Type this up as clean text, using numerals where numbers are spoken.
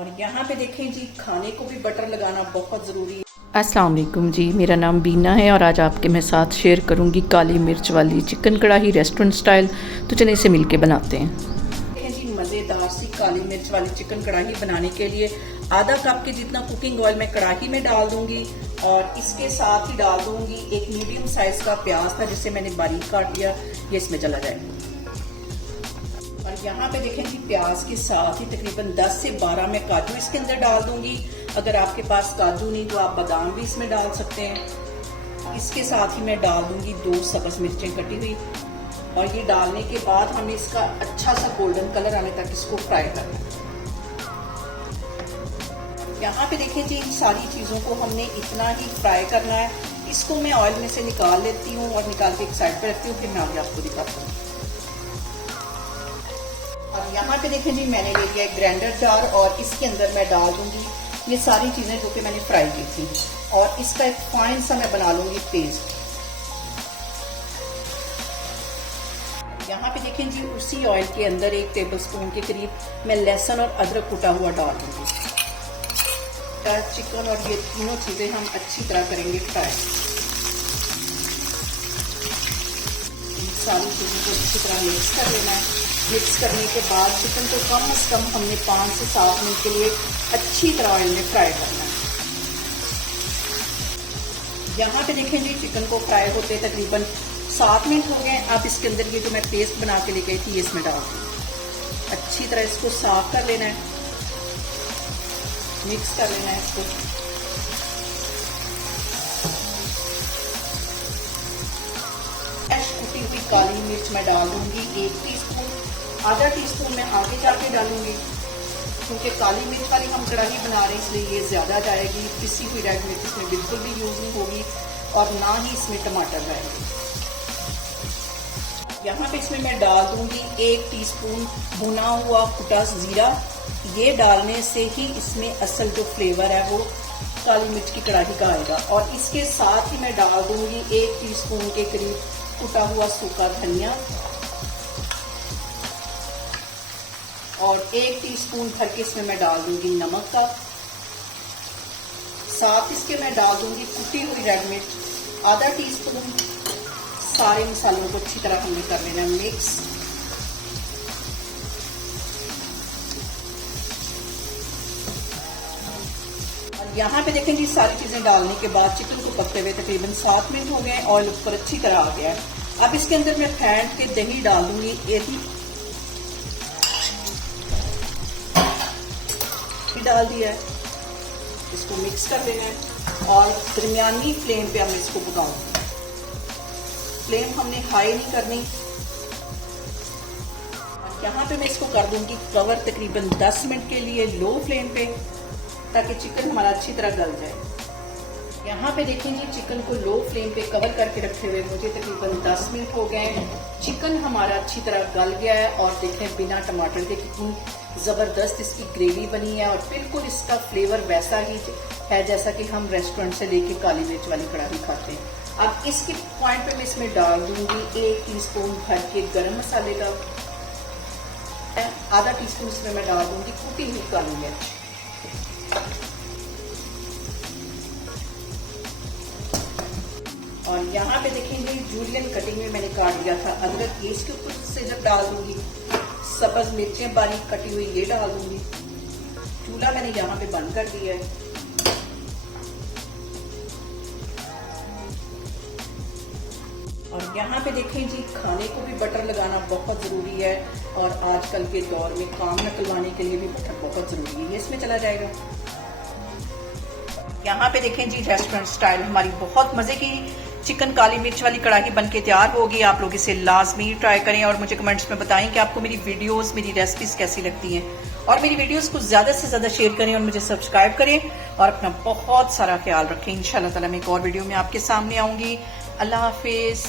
और यहाँ पे देखें जी, खाने को भी बटर लगाना बहुत ज़रूरी है। अस्सलाम वालेकुम जी, मेरा नाम बीना है और आज आपके मैं साथ शेयर करूंगी काली मिर्च वाली चिकन कढ़ाई रेस्टोरेंट स्टाइल। तो चलिए इसे मिलके बनाते हैं। देखें जी, मज़ेदार सी काली मिर्च वाली चिकन कढ़ाई बनाने के लिए आधा कप के जितना कुकिंग ऑयल मैं कढ़ाई में डाल दूंगी और इसके साथ ही डाल दूंगी एक मीडियम साइज का प्याज था जिसे मैंने बारीक काट लिया, ये इसमें चला जाएगा। और यहाँ पे देखें जी, प्याज के साथ ही तकरीबन 10 से 12 मैं काजू इसके अंदर डाल दूंगी। अगर आपके पास काजू नहीं तो आप बादाम भी इसमें डाल सकते हैं। इसके साथ ही मैं डाल दूंगी 2 सब्ज मिर्चें कटी हुई और ये डालने के बाद हमें इसका अच्छा सा गोल्डन कलर आने तक इसको फ्राई करना है। यहाँ पे देखें जी, इन सारी चीज़ों को हमने इतना ही फ्राई करना है। इसको मैं ऑयल में से निकाल लेती हूँ और निकाल के एक साइड पे रखती हूँ, फिर मैं आगे आपको दिखाती हूँ। और यहाँ पे देखें जी, मैंने ले लिया एक ग्राइंडर जार और इसके अंदर मैं डाल दूंगी ये सारी चीज़ें जो कि मैंने फ्राई की थी और इसका एक फाइन सा मैं बना लूंगी पेस्ट। यहाँ पे देखें जी, उसी ऑयल के अंदर 1 टेबलस्पून के करीब मैं लहसुन और अदरक कुटा हुआ डाल दूंगी। चिकन और ये तीनों चीज़ें हम अच्छी तरह करेंगे फ्राई। सारी चीज़ों को अच्छी तरह मिक्स कर लेना है। मिक्स करने के बाद चिकन को कम से कम हमने 5 से 7 मिनट के लिए अच्छी तरह ऑयल में फ्राई करना है। यहाँ पे देखें जी, चिकन को फ्राई होते तकरीबन 7 मिनट हो गए। अब इसके अंदर ये जो मैं पेस्ट बना के ले गई थी, इसमें डाल दूँ। अच्छी तरह इसको साफ कर लेना है, मिक्स कर लेना है इसको। फ्रेश कुटी हुई काली मिर्च मैं डाल दूंगी 1 टीस्पून। आधा टीस्पून मैं आगे जाके डालूंगी क्योंकि काली मिर्च वाली हम कढ़ाई बना रहे हैं, इसलिए ये ज्यादा जाएगी। पिसी हुई रेड मिर्च इसमें बिल्कुल भी यूज नहीं होगी और ना ही इसमें टमाटर जाएंगे। यहाँ पे इसमें मैं डाल दूंगी 1 टीस्पून भुना हुआ कुटा जीरा। ये डालने से ही इसमें असल जो फ्लेवर है वो काली मिर्च की कढ़ाई का आएगा। और इसके साथ ही मैं डाल दूंगी 1 टीस्पून के करीब कुटा हुआ सूखा धनिया और 1 टीस्पून भर के इसमें मैं डाल दूंगी नमक का। साथ इसके मैं डाल दूंगी कुटी हुई रेड मिर्च आधा टीस्पून। सारे मसालों को अच्छी तरह हमने कर लेना मिक्स। और यहाँ पे देखें जी, सारी चीजें डालने के बाद चिकन को पकते हुए तकरीबन 7 मिनट हो गए। ऑयल ऊपर अच्छी तरह आ गया है। अब इसके अंदर मैं फेंट के दही डाल दूंगी। डाल दिया है, इसको मिक्स कर देना है और दरमियानी फ्लेम पे हम इसको पकाएंगे। फ्लेम हमने हाई नहीं करनी। और यहाँ पे मैं इसको कर दूंगी कवर तकरीबन 10 मिनट के लिए लो फ्लेम पे, ताकि चिकन हमारा अच्छी तरह गल जाए। यहाँ पे देखेंगे चिकन को लो फ्लेम पे कवर करके रखे हुए मुझे तकरीबन 10 मिनट हो गए। चिकन हमारा अच्छी तरह गल गया है और देखें बिना टमाटर के कितनी ज़बरदस्त इसकी ग्रेवी बनी है और बिल्कुल इसका फ्लेवर वैसा ही है जैसा कि हम रेस्टोरेंट से लेके काली मिर्च वाली कढ़ाई खाते हैं। अब इसके पॉइंट पे मैं इसमें डाल दूंगी 1 टीस्पून भर के गरम मसाले का। आधा टीस्पून इसमें मैं डाल दूंगी कुटी हुई काली मिर्च। और यहाँ पे देखेंगे जूलियन कटिंग में मैंने काट दिया था अदरक, ये इसके ऊपर से जब डाल दूंगी। सब्ज मिर्चें बारीक कटी हुई ये डाल दूंगी। चूल्हा मैंने यहाँ पे बंद कर दिया है। और यहाँ पे देखें जी, खाने को भी बटर लगाना बहुत जरूरी है और आजकल के दौर में काम निकलवाने के लिए भी बटर बहुत जरूरी है। ये इसमें चला जाएगा। यहाँ पे देखें जी, रेस्टोरेंट स्टाइल हमारी बहुत मजे की चिकन काली मिर्च वाली कढ़ाई बनके तैयार होगी। आप लोग इसे लाजमी ट्राई करें और मुझे कमेंट्स में बताएं कि आपको मेरी वीडियोस, मेरी रेसिपीज कैसी लगती हैं। और मेरी वीडियोस को ज्यादा से ज्यादा शेयर करें और मुझे सब्सक्राइब करें और अपना बहुत सारा ख्याल रखें। इंशाल्लाह ताला मैं एक और वीडियो में आपके सामने आऊंगी। अल्लाह हाफिज।